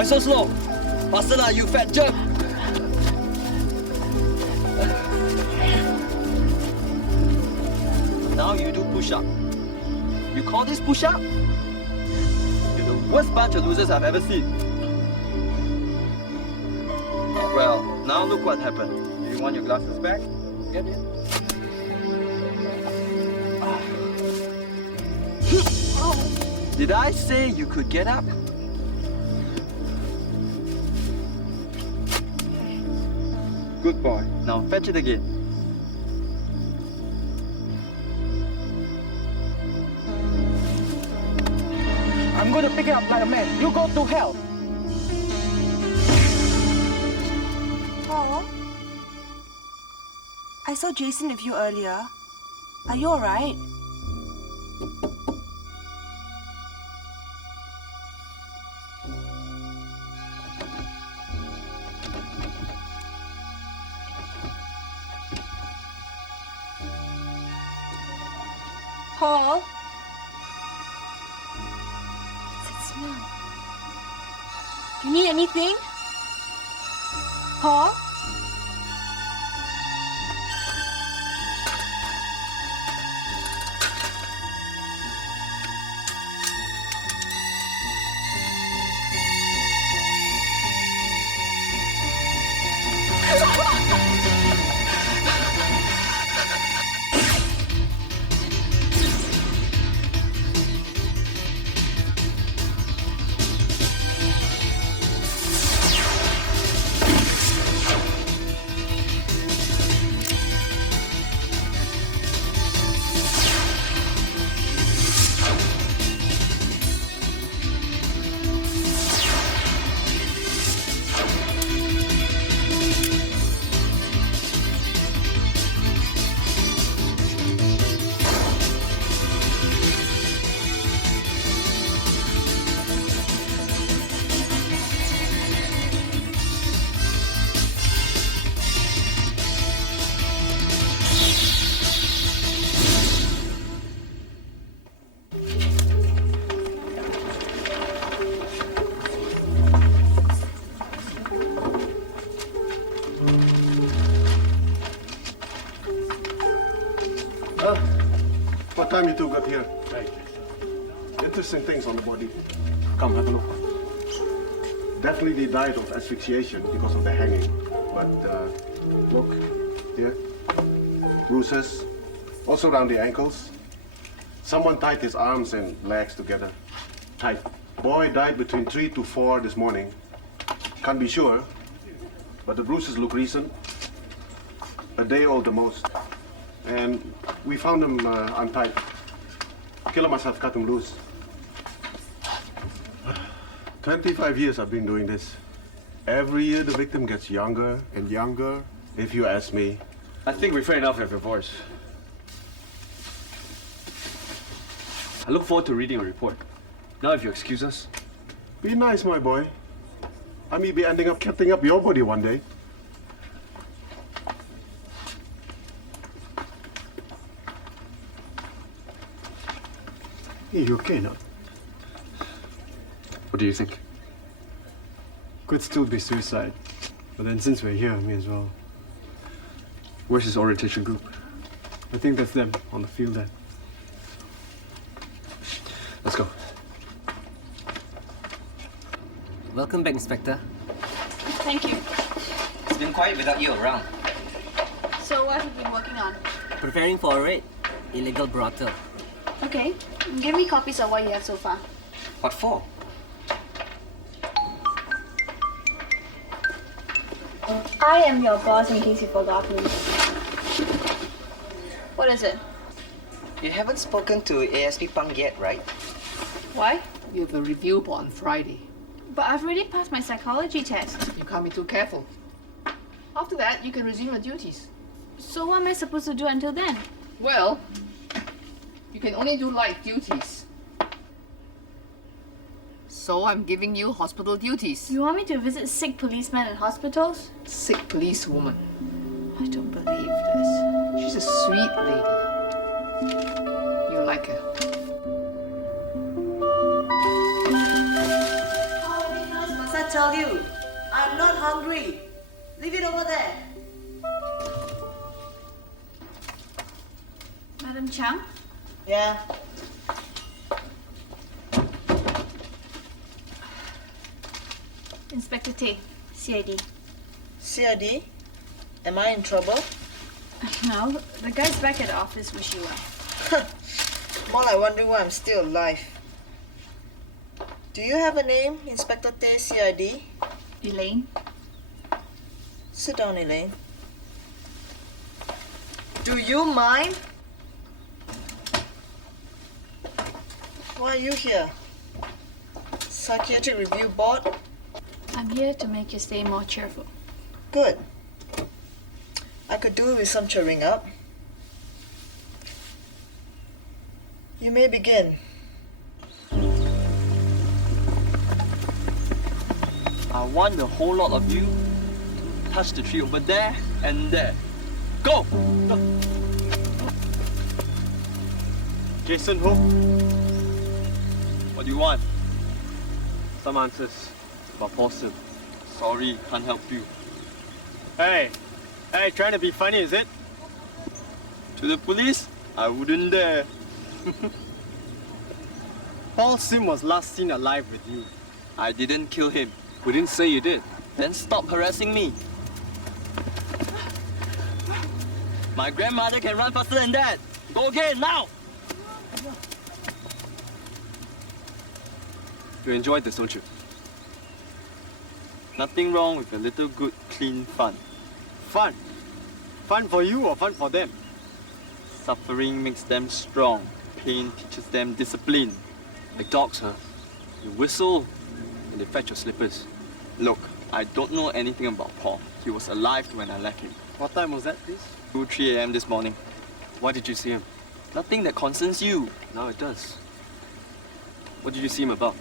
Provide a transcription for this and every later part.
Why so slow? Faster lah, you fat jerk! Now you do push-up. You call this push-up? You're the worst bunch of losers I've ever seen. Well, now look what happened. Do you want your glasses back? Get in. Did I say you could get up? Good boy. Now fetch it again. I'm going to pick it up like a man. You go to hell. Paul? I saw Jason with you earlier. Are you alright? Paul? What's that smell? Do you need anything? Paul? What time you two got here? Interesting things on the body. Come, have a look. Definitely died of asphyxiation because of the hanging. But look, here, bruises, also around the ankles. Someone tied his arms and legs together. Tight. Boy died between 3 to 4 this morning. Can't be sure, but the bruises look recent. A day old the most. And we found him untied. Killer must have cut him loose. 25 years I've been doing this. Every year the victim gets younger and younger, if you ask me. I think we've heard enough of your voice. I look forward to reading your report. Now if you excuse us. Be nice, my boy. I may be ending up cutting up your body one day. Hey, you okay now? What do you think? Could still be suicide. But then since we're here, may as well. Where's his orientation group? I think that's them on the field there. Let's go. Welcome back, Inspector. Thank you. It's been quiet without you around. So what have you been working on? Preparing for a raid. Illegal brothel. Okay. Give me copies of what you have so far. What for? I am your boss in case you forgot me. What is it? You haven't spoken to ASP Pang yet, right? Why? You have a review on Friday. But I've already passed my psychology test. You can't be too careful. After that, you can resume your duties. So what am I supposed to do until then? Well, you can only do light duties. So I'm giving you hospital duties. You want me to visit sick policemen in hospitals? Sick policewoman. I don't believe this. She's a sweet lady. You like her. tell you? I'm not hungry. Leave it over there. Madam Chang? Yeah. Inspector Tay, CID. CID? Am I in trouble? No, the guys back at the office wish you well. More like wondering why I'm still alive. Do you have a name, Inspector Tay, CID? Elaine? Sit down, Elaine. Do you mind? Why are you here? Psychiatric Review Board? I'm here to make your stay more cheerful. Good. I could do with some cheering up. You may begin. I want the whole lot of you to touch the tree over there and there. Go! Jason, who? What do you want? Some answers about Paulson. Sorry, can't help you. Hey, trying to be funny, is it? To the police? I wouldn't dare. Paul Sim was last seen alive with you. I didn't kill him. We didn't say you did. Then stop harassing me. My grandmother can run faster than that. Go again, now! You enjoyed this, don't you? Nothing wrong with a little good, clean fun. Fun? Fun for you or fun for them? Suffering makes them strong. Pain teaches them discipline. Like dogs, huh? You whistle and they fetch your slippers. Look, I don't know anything about Paul. He was alive when I left him. What time was that, please? 2-3 a.m. this morning. Why did you see him? Nothing that concerns you. Now it does. What did you see him about?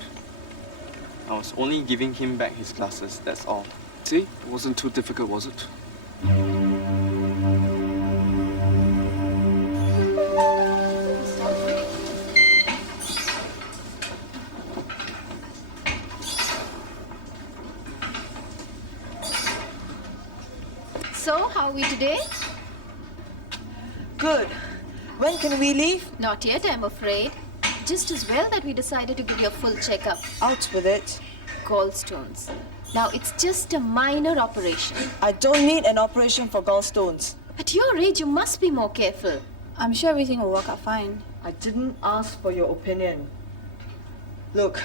I was only giving him back his glasses, that's all. See? It wasn't too difficult, was it? So, how are we today? Good. When can we leave? Not yet, I'm afraid. Just as well that we decided to give you a full checkup. Out with it. Gallstones. Now, it's just a minor operation. I don't need an operation for gallstones. At your age, you must be more careful. I'm sure everything will work out fine. I didn't ask for your opinion. Look,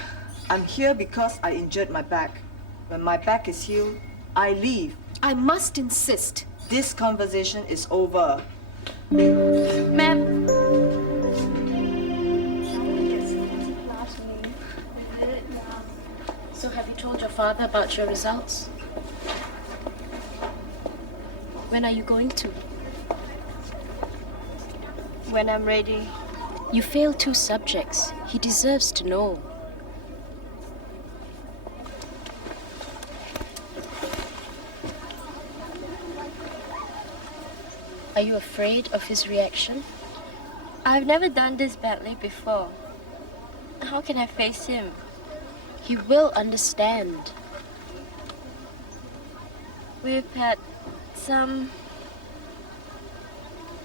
I'm here because I injured my back. When my back is healed, I leave. I must insist. This conversation is over. Ma'am. So have you told your father about your results? When are you going to? When I'm ready. You failed 2 subjects. He deserves to know. Are you afraid of his reaction? I've never done this badly before. How can I face him? He will understand. We've had some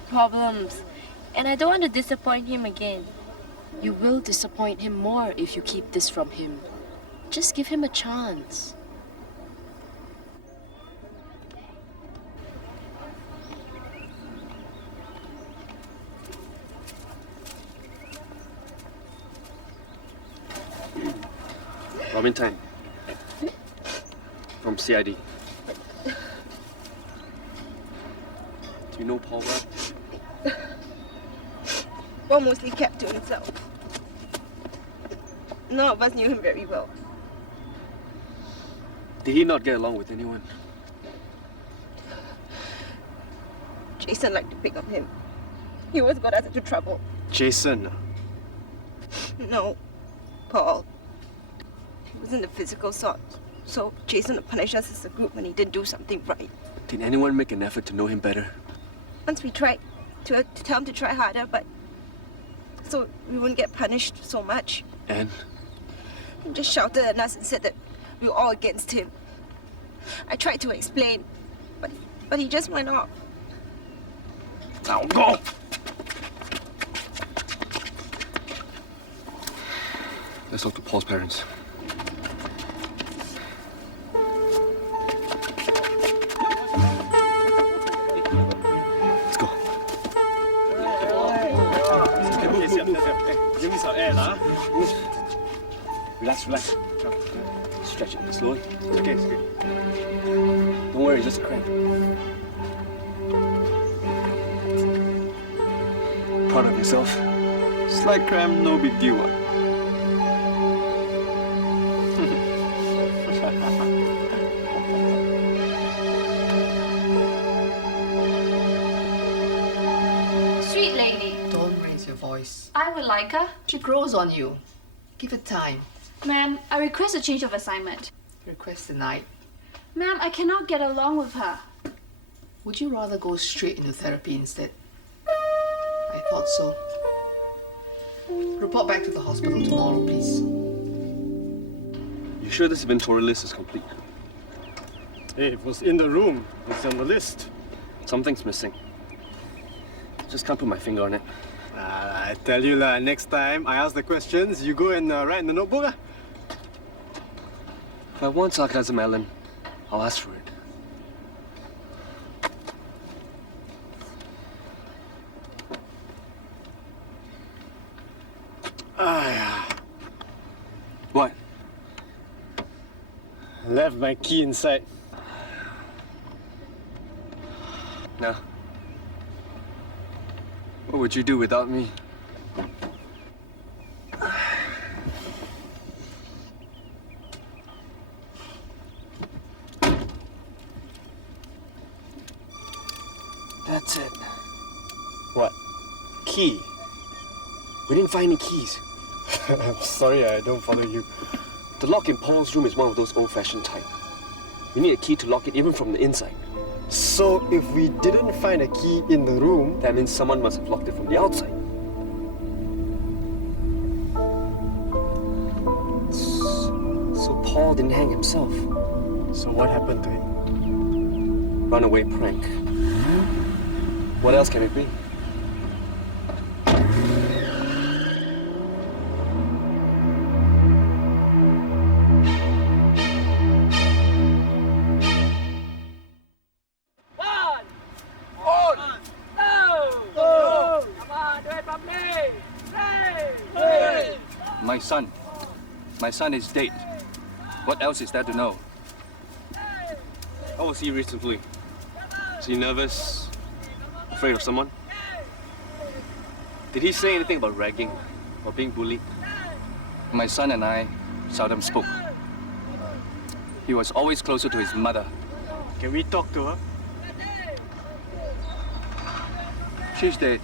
problems, and I don't want to disappoint him again. You will disappoint him more if you keep this from him. Just give him a chance. Robin Time. From CID. Do you know Paul well? Paul mostly kept to himself. None of us knew him very well. Did he not get along with anyone? Jason liked to pick on him. He always got us into trouble. Jason. No, Paul. He wasn't the physical sort. So Jason would punish us as a group when he didn't do something right. Did anyone make an effort to know him better? Once we tried to tell him to try harder, but so we wouldn't get punished so much. And? He just shouted at us and said that We were all against him. I tried to explain, but he just went off. Now go! Let's talk to Paul's parents. Let's go. Give me some air, lah. Relax, relax. Stretch it slowly. It's okay, it's okay. Don't worry, just a cramp. Proud of yourself? Slight cramp, no big deal. What? Sweet lady. Don't raise your voice. I will like her. She grows on you. Give it time. Ma'am, I request a change of assignment. Request denied. Ma'am, I cannot get along with her. Would you rather go straight into therapy instead? I thought so. Report back to the hospital tomorrow, please. You sure this inventory list is complete? Hey, it was in the room. It's on the list. Something's missing. Just can't put my finger on it. I tell you, lah. Next time I ask the questions, you go and write in the notebook, lah. If I want sarcasm, Ellen, I'll ask for it. What? Left my key inside. Now, what would you do without me? That's it. What? Key? We didn't find any keys. I'm sorry, I don't follow you. The lock in Paul's room is one of those old-fashioned type. We need a key to lock it even from the inside. So if we didn't find a key in the room, That means someone must have locked it from the outside. So Paul didn't hang himself. so what happened to him? Runaway prank. What else can it be? My son is dead. What else is there to know? How was he recently? Is he nervous? Afraid of someone? Did he say anything about ragging or being bullied? My son and I seldom spoke. He was always closer to his mother. Can we talk to her? She's dead.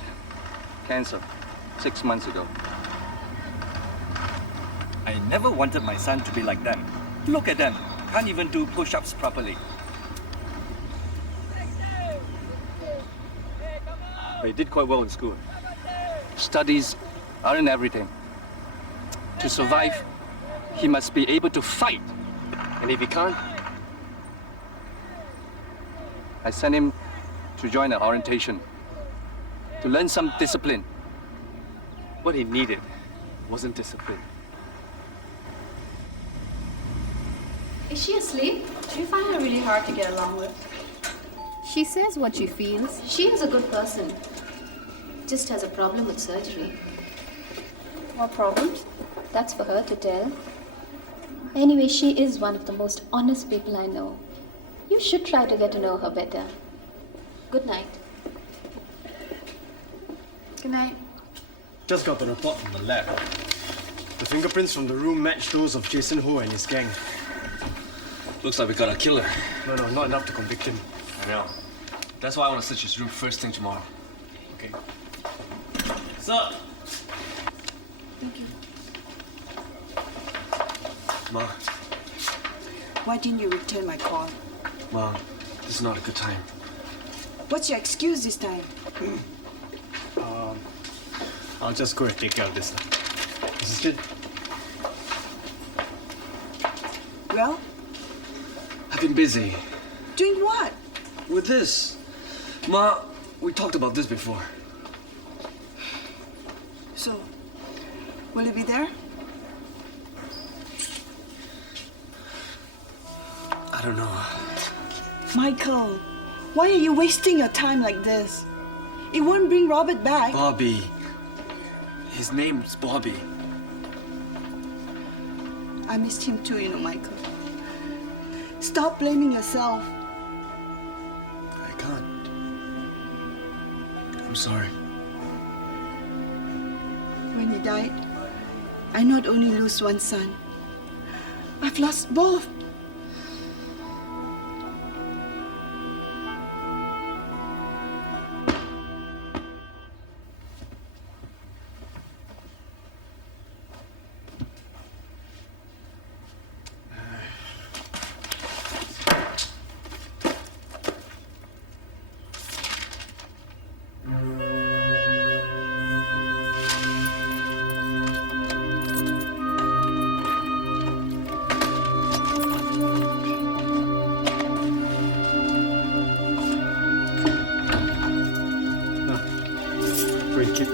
Cancer. 6 months ago. I never wanted my son to be like them. Look at them. Can't even do push-ups properly. But he did quite well in school. Studies aren't everything. To survive, he must be able to fight. And if he can't? I sent him to join an orientation, to learn some discipline. What he needed wasn't discipline. Is she asleep? Do you find her really hard to get along with? She says what she feels. She is a good person. Just has a problem with surgery. What problems? That's for her to tell. Anyway, she is one of the most honest people I know. You should try to get to know her better. Good night. Good night. Just got the report from the lab. The fingerprints from the room match those of Jason Ho and his gang. Looks like we got a killer. No, not enough to convict him. I know. That's why I want to search his room first thing tomorrow. Okay. Sir! Thank you. Ma, Why didn't you return my call? Ma, this is not a good time. What's your excuse this time? I'll just go and take care of this. Mrs. Chin. Well, I've been busy. doing what? With this. Ma, we talked about this before. So, will you be there? I don't know. Michael, why are you wasting your time like this? It won't bring Robert back. Bobby. His name's Bobby. I missed him too, you know, Michael. Stop blaming yourself. I can't. I'm sorry. When he died, I not only lose one son, I've lost both. Drink it.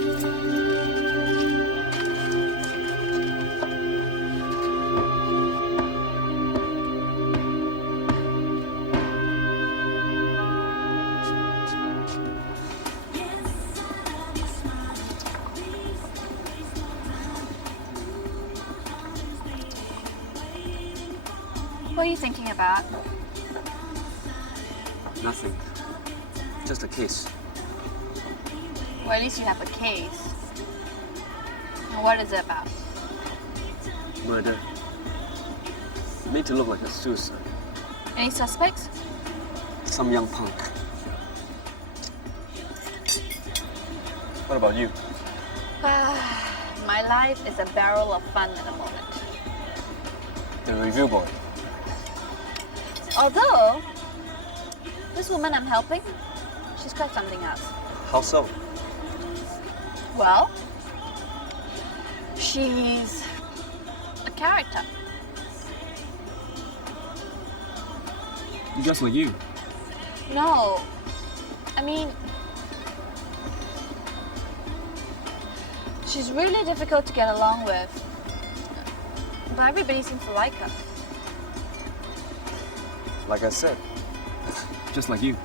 What are you thinking about? Nothing. Just a case. Well, at least you have a case. And what is it about? Murder. Made to look like a suicide. Any suspects? Some young punk. What about you? My life is a barrel of fun at the moment. The review boy. Although, this woman I'm helping, she's quite something else. How so? Well, she's a character. Just like you. No, I mean, she's really difficult to get along with, but everybody seems to like her. Like I said. Just like you.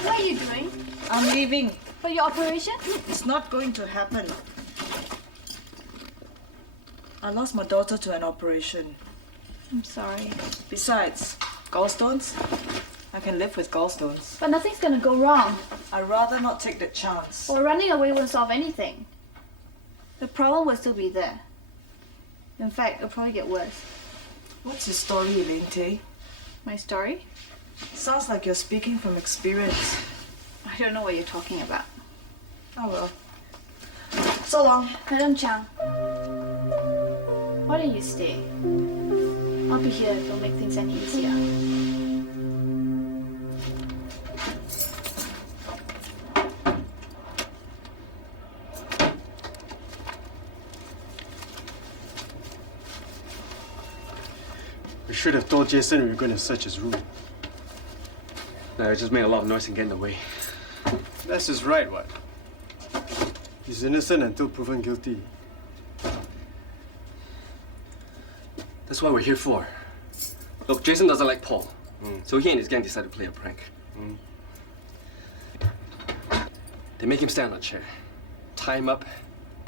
What are you doing? I'm leaving. For your operation? It's not going to happen. I lost my daughter to an operation. I'm sorry. Besides, gallstones? I can live with gallstones. But nothing's gonna go wrong. I'd rather not take that chance. Or running away won't solve anything. The problem will still be there. In fact, it'll probably get worse. What's your story, Elaine? My story? Sounds like you're speaking from experience. I don't know what you're talking about. Oh well. So long. Madam Chang, why don't you stay? I'll be here if it'll make things any easier. We should have told Jason we were going to search his room. I just made a lot of noise and get in the way. That's his right, what? He's innocent until proven guilty. That's what we're here for. Look, Jason doesn't like Paul. So he and his gang decided to play a prank. They make him stand on a chair, tie him up,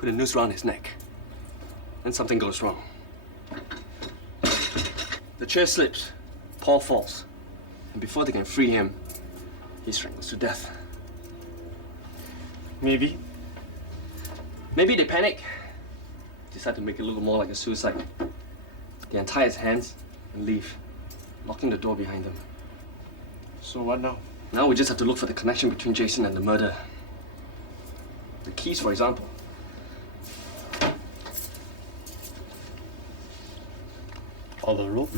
put a noose around his neck. Then something goes wrong. The chair slips, Paul falls, and before they can free him, he strangles to death. Maybe they panic, decide to make it look more like a suicide. They untie his hands and leave, locking the door behind them. So what now? Now we just have to look for the connection between Jason and the murder. The keys, for example. Or the rope.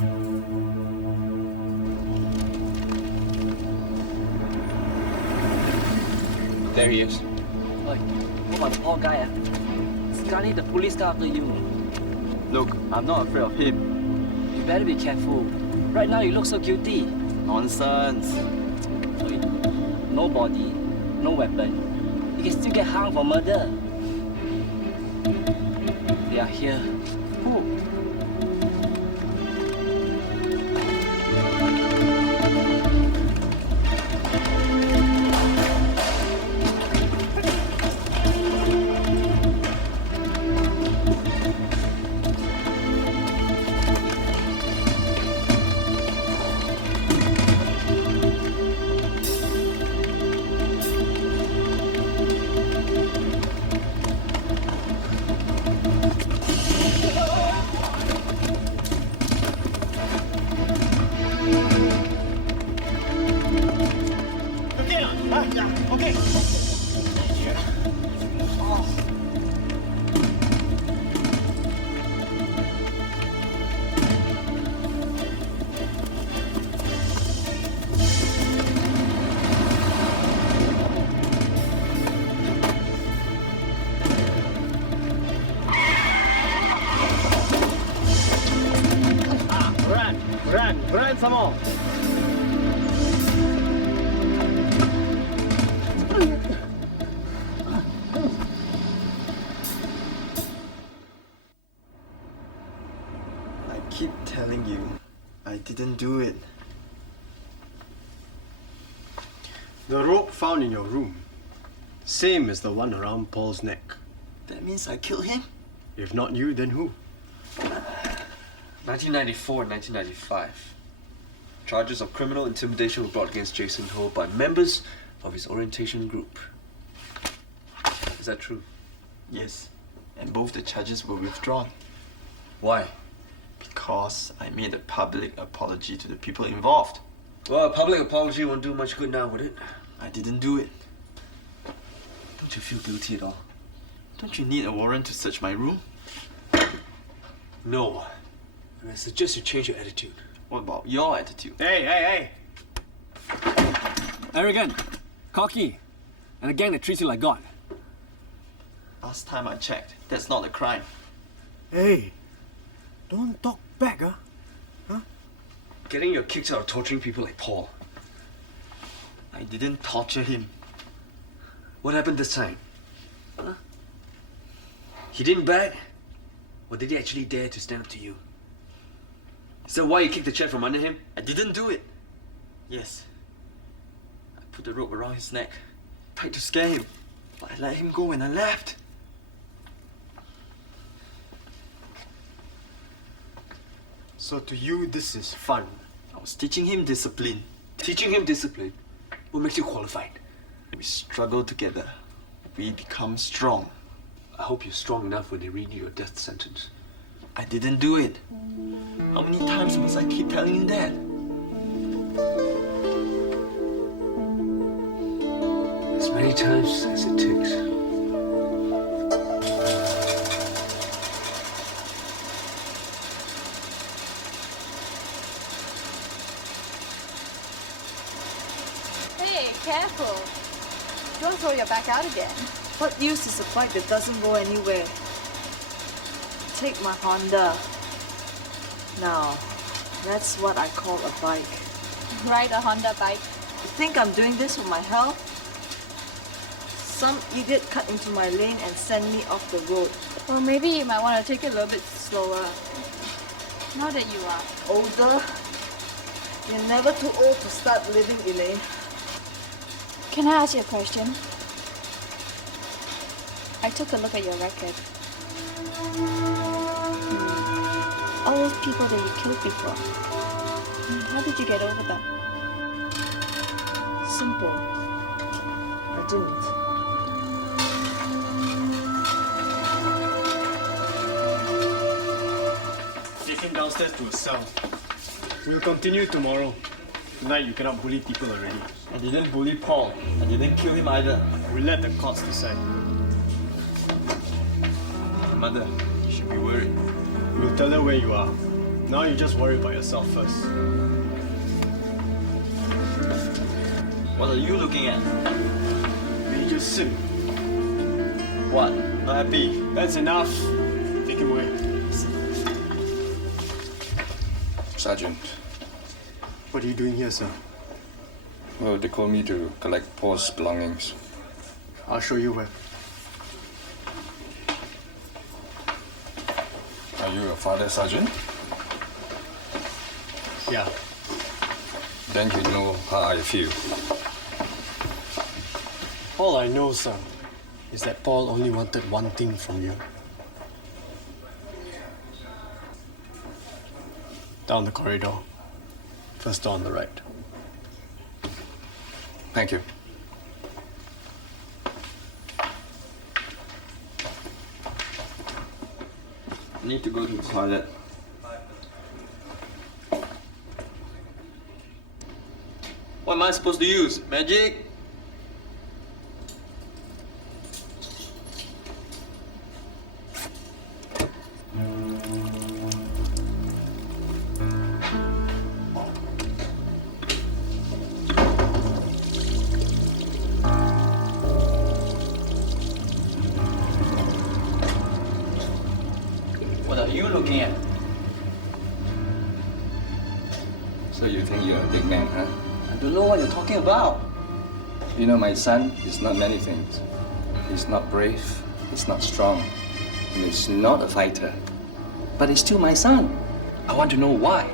There he is. Oi, what about the poor guy? Scarly, the police got after you. Look, I'm not afraid of him. You better be careful. Right now you look so guilty. Nonsense. Oi, no body, no weapon. You can still get hung for murder. They are here. Who? Run some more. I keep telling you, I didn't do it. The rope found in your room, same as the one around Paul's neck. That means I killed him? If not you, then who? 1994 and 1995. Charges of criminal intimidation were brought against Jason Ho by members of his orientation group. Is that true? Yes, and both the charges were withdrawn. Why? Because I made a public apology to the people involved. Well, a public apology won't do much good now, would it? I didn't do it. Don't you feel guilty at all? Don't you need a warrant to search my room? No. And I suggest you change your attitude. What about your attitude? Hey! Arrogant, cocky, and a gang that treats you like God. Last time I checked, that's not a crime. Hey, don't talk back, huh? Getting your kicks out of torturing people like Paul. I didn't torture him. What happened this time? Huh? He didn't beg? Or did he actually dare to stand up to you? Is that why you kicked the chair from under him? I didn't do it. Yes. I put the rope around his neck, tried to scare him, but I let him go and I left. So to you, this is fun? I was teaching him discipline. Teaching him discipline? What makes you qualified? We struggle together. We become strong. I hope you're strong enough when they read you your death sentence. I didn't do it. How many times must I keep telling you that? As many times as it takes. Hey, careful. Don't throw your back out again. What use is a bike that doesn't go anywhere? Take my Honda. Now, that's what I call a bike. Ride a Honda bike. You think I'm doing this for my health? Some idiot cut into my lane and sent me off the road. Well, maybe you might want to take it a little bit slower. Now that you are older, you're never too old to start living, Elaine. Can I ask you a question? I took a look at your record. All those people that you killed before. How did you get over them? Simple. I didn't. Take him downstairs to a cell. We'll continue tomorrow. Tonight you cannot bully people already. I didn't bully Paul. I didn't kill him either. We'll let the courts decide. Mother, you should be worried. We'll tell her where you are. Now you just worry about yourself first. What are you looking at? Major Sim. What? Not happy? That's enough. Take him away. Sergeant. What are you doing here, sir? Well, they called me to collect Paul's belongings. I'll show you where. Are you a father, Sergeant? Yeah. Then you know how I feel. All I know, sir, is that Paul only wanted one thing from you. Down the corridor. First door on the right. Thank you. I need to go to the toilet. What am I supposed to use? Magic? What are you looking at? So you think you're a big man, huh? I don't know what you're talking about. You know, my son is not many things. He's not brave, he's not strong, and he's not a fighter. But he's still my son. I want to know why.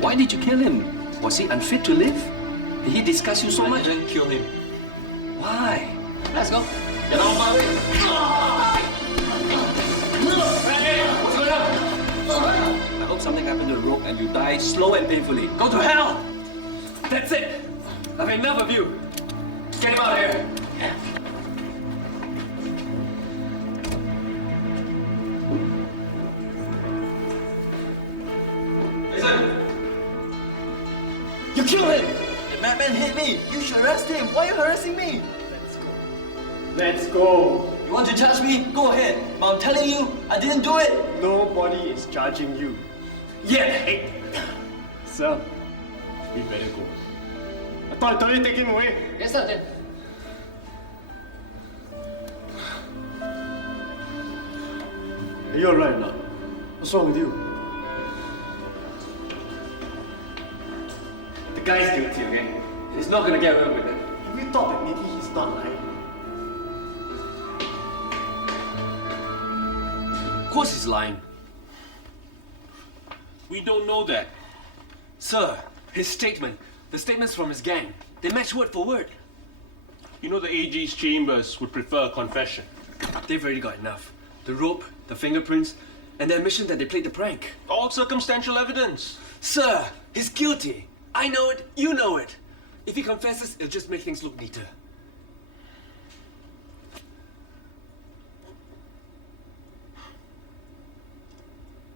Why did you kill him? Was he unfit to live? Did he disgust you so much? I didn't kill him. Why? Let's go. Get out of my way! What's going on? I hope something happened to the rope and you die slow and painfully. Go to hell! That's it! I've had enough of you. Get him out of here. Listen! You killed him! The madman hit me! You should arrest him! Why are you harassing me? Let's go. You want to charge me? Go ahead. But I'm telling you, I didn't do it! Nobody is charging you. Yeah! Hey. Sir, we better go. I thought I told you to take him away. Yes, Sergeant. Are you alright now? What's wrong with you? The guy's guilty, okay? He's not gonna get away with it. Have you thought that maybe he's not lying? Of course he's lying. We don't know that. Sir, his statement, the statements from his gang, they match word for word. You know the AG's chambers would prefer a confession. They've already got enough. The rope, the fingerprints, and the admission that they played the prank. All circumstantial evidence. Sir, he's guilty. I know it, you know it. If he confesses, it'll just make things look neater.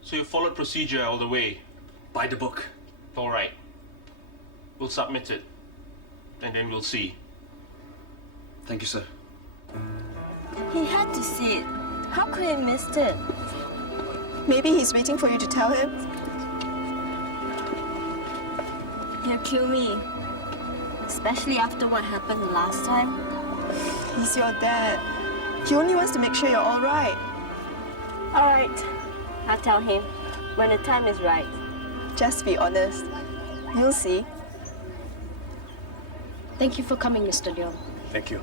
So you followed procedure all the way? By the book. All right. We'll submit it. And then we'll see. Thank you, sir. He had to see it. How could he miss it? Maybe he's waiting for you to tell him. He'll kill me. Especially after what happened last time. He's your dad. He only wants to make sure you're all right. All right. I'll tell him when the time is right. Just be honest. You'll see. Thank you for coming, Mr. Leong. Thank you.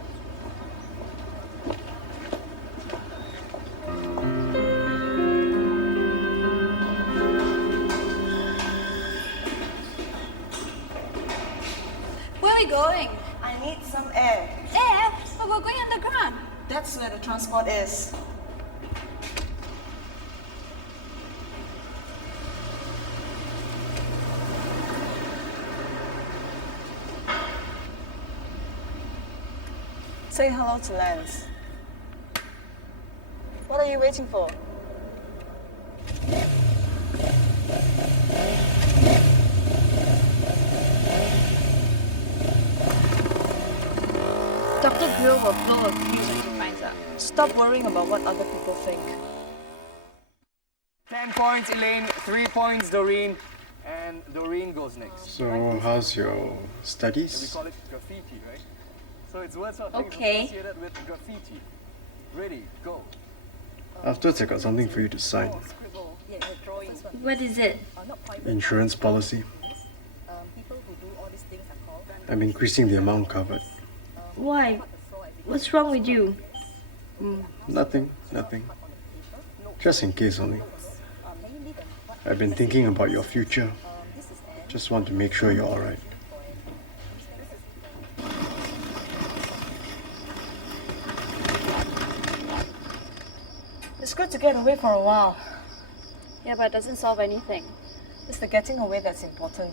Where are we going? I need some air. Air? But we're going underground. That's where the transport is. Say hello to Lance. What are you waiting for? Dr. Grill will blow a fuse when he finds out. Stop worrying about what other people think. 10 points, Elaine. 3 points, Doreen. And Doreen goes next. So, how's your We studies? call it graffiti, right? So it's words or things Okay. associated with graffiti. Ready, go. Afterwards, I got something for you to sign. What is it? Insurance policy. I'm increasing the amount covered. Why? What's wrong with you? Nothing. Just in case only. I've been thinking about your future. Just want to make sure you're alright. It's good to get away for a while. Yeah, but it doesn't solve anything. It's the getting away that's important.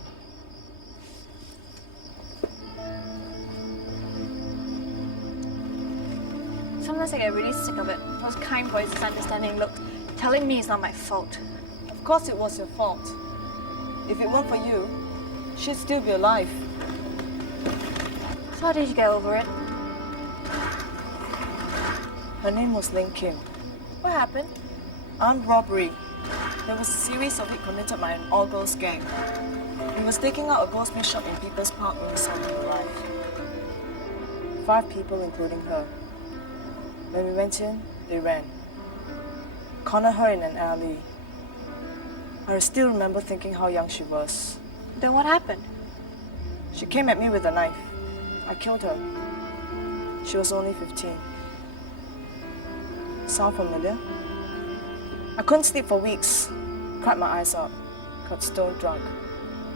Sometimes I get really sick of it. Those kind voices, understanding look, telling me it's not my fault. Of course it was your fault. If it weren't for you, she'd still be alive. So how did you get over it? Her name was Ling Kim. What happened? Armed robbery. There was a series of it committed by an all-girls gang. He was taking out a grocery shop in People's Park when we saw him arrive. 5 people, including her. When we went in, they ran. Cornered her in an alley. I still remember thinking how young she was. Then what happened? She came at me with a knife. I killed her. She was only 15. Sound familiar? I couldn't sleep for weeks. Cried my eyes out. Got stone drunk.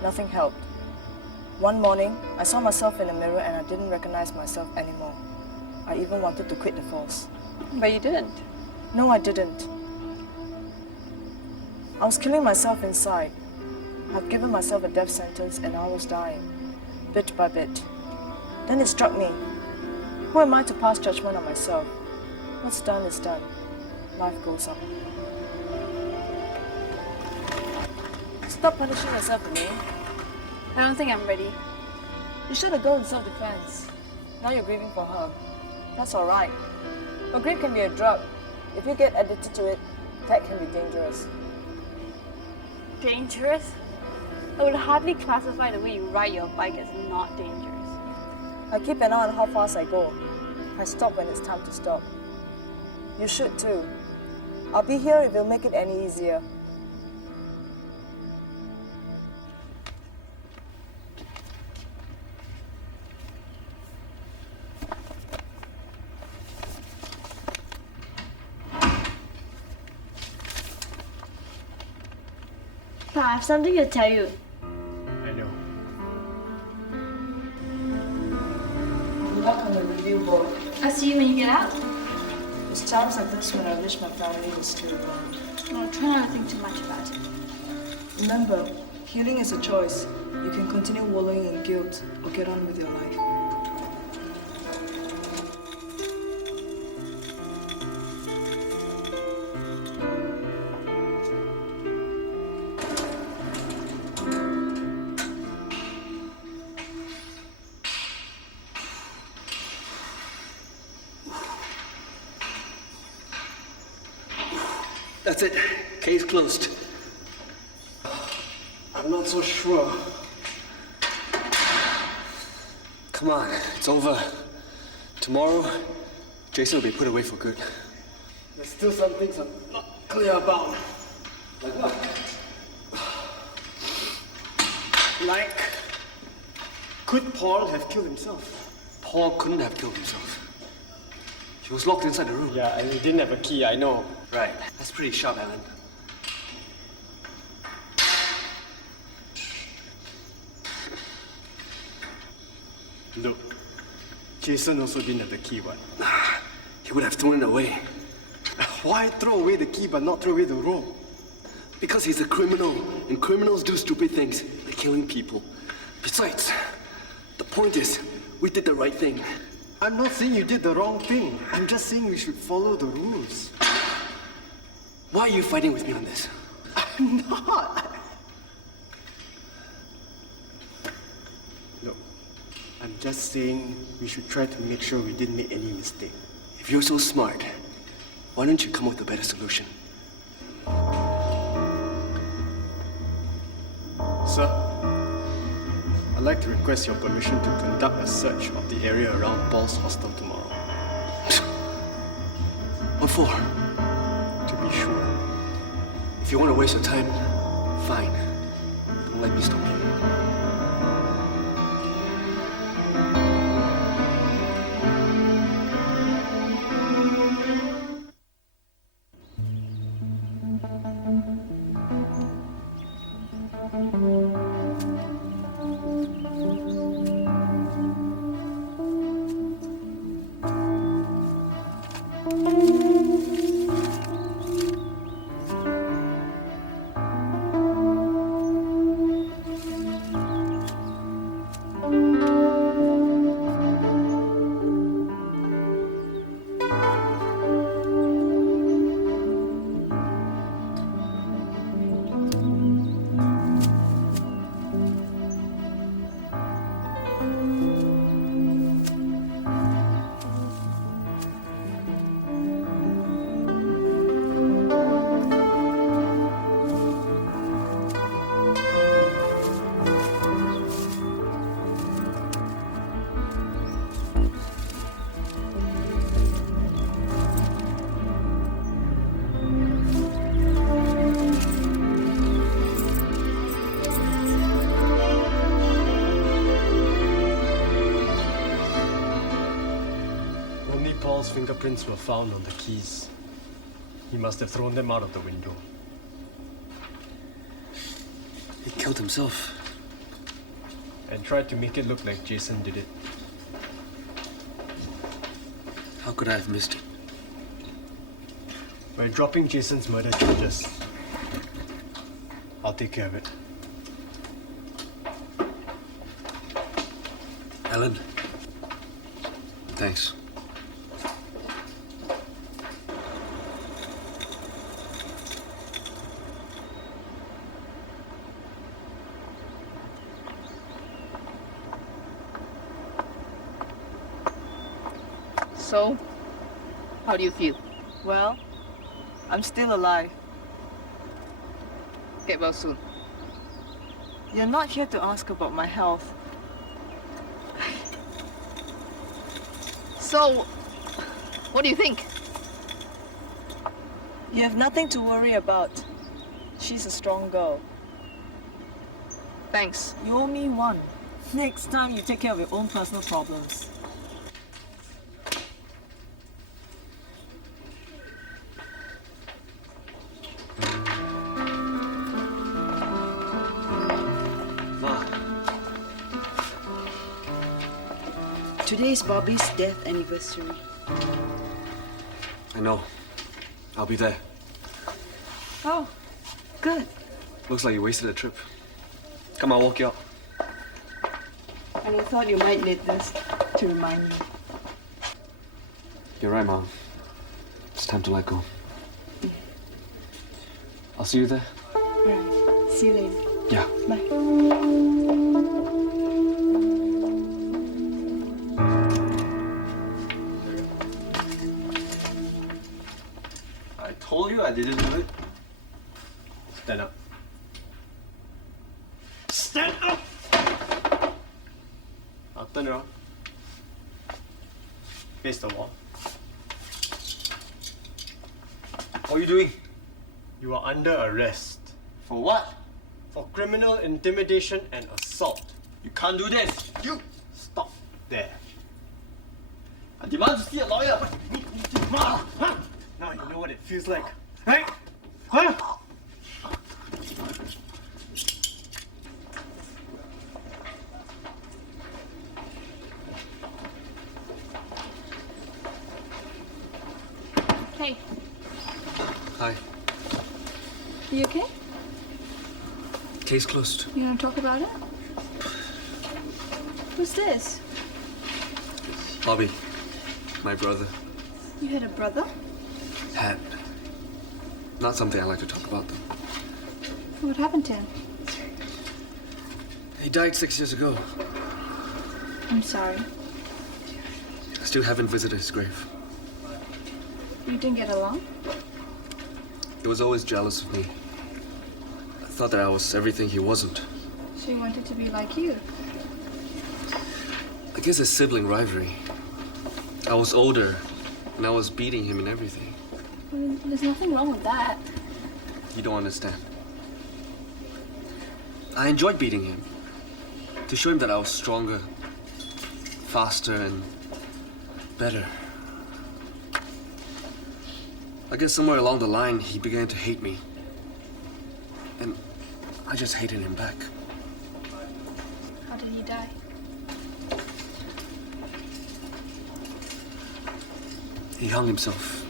Nothing helped. One morning, I saw myself in a mirror and I didn't recognize myself anymore. I even wanted to quit the force. But you didn't. No, I didn't. I was killing myself inside. I'd given myself a death sentence and I was dying, bit by bit. Then it struck me. Who am I to pass judgment on myself? What's done is done. Life goes on. Stop punishing yourself, Elaine. I don't think I'm ready. You should have gone in self-defense. Now you're grieving for her. That's all right. But grief can be a drug. If you get addicted to it, that can be dangerous. Dangerous? I would hardly classify the way you ride your bike as not dangerous. I keep an eye on how fast I go. I stop when it's time to stop. You should too. I'll be here if it'll make it any easier. Pa, I have something to tell you. I know. Good luck on the review board. I'll see you when you get out. It's times like this when I wish my family was still around. Well, try not to think too much about it. Remember, healing is a choice. You can continue wallowing in guilt or get on with your life. That's it. Case closed. I'm not so sure. Come on, it's over. Tomorrow, Jason will be put away for good. There's still some things I'm not clear about. Like what? Like, could Paul have killed himself? Paul couldn't have killed himself. He was locked inside the room. Yeah, and he didn't have a key, I know. Right. That's pretty sharp, Alan. Look, Jason also didn't have the key, what? He he would have thrown it away. Why throw away the key but not throw away the rope? Because he's a criminal, and criminals do stupid things, like killing people. Besides, the point is, we did the right thing. I'm not saying you did the wrong thing. I'm just saying we should follow the rules. Why are you fighting with me on this? I'm not. Look, I'm just saying we should try to make sure we didn't make any mistake. If you're so smart, why don't you come up with a better solution? Sir, I'd like to request your permission to conduct a search of the area around Paul's hostel tomorrow. What for? To be sure. If you want to waste your time, fine. Don't let me stop you. Fingerprints were found on the keys. He must have thrown them out of the window. He killed himself. And tried to make it look like Jason did it. How could I have missed it? We're dropping Jason's murder charges. I'll take care of it. Ellen. Thanks. So, how do you feel? Well, I'm still alive. Get well soon. You're not here to ask about my health. So, what do you think? You have nothing to worry about. She's a strong girl. Thanks. You owe me one. Next time you take care of your own personal problems. Today is Bobby's death anniversary. I know. I'll be there. Oh, good. Looks like you wasted a trip. Come, I'll walk you out. And I thought you might need this to remind me. You're right, Mom. It's time to let go. I'll see you there. Right. See you later. Yeah. Bye. I told you I didn't do it. Stand up. Stand up! Now turn around. Face the wall. What are you doing? You are under arrest. For what? For criminal intimidation and assault. You can't do this. You stop there. I demand to see a lawyer. Now you know what it feels like, right? Huh? You okay? Case closed. You want to talk about it? Who's this? Bobby, my brother. You had a brother? Had. Not something I like to talk about, though. What happened to him? He died 6 years ago. I'm sorry. I still haven't visited his grave. You didn't get along? He was always jealous of me. I thought that I was everything he wasn't. She wanted to be like you. I guess it's sibling rivalry. I was older, and I was beating him in everything. Well, there's nothing wrong with that. You don't understand. I enjoyed beating him. To show him that I was stronger, faster, and better. I guess somewhere along the line, he began to hate me. And I just hated him back. How did he die? He hung himself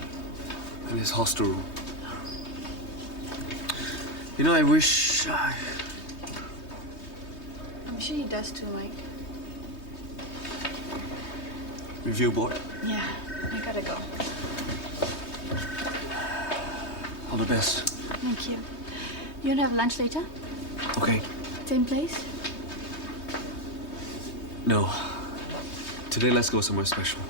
in his hostel room. You know, I wish I'm sure he does too, Mike. Review board. Yeah, I gotta go. All the best. Thank you. You wanna have lunch later? Okay. Same place? No. Today, let's go somewhere special.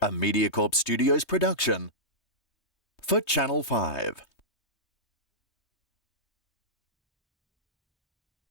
A Mediacorp Studios production for Channel 5.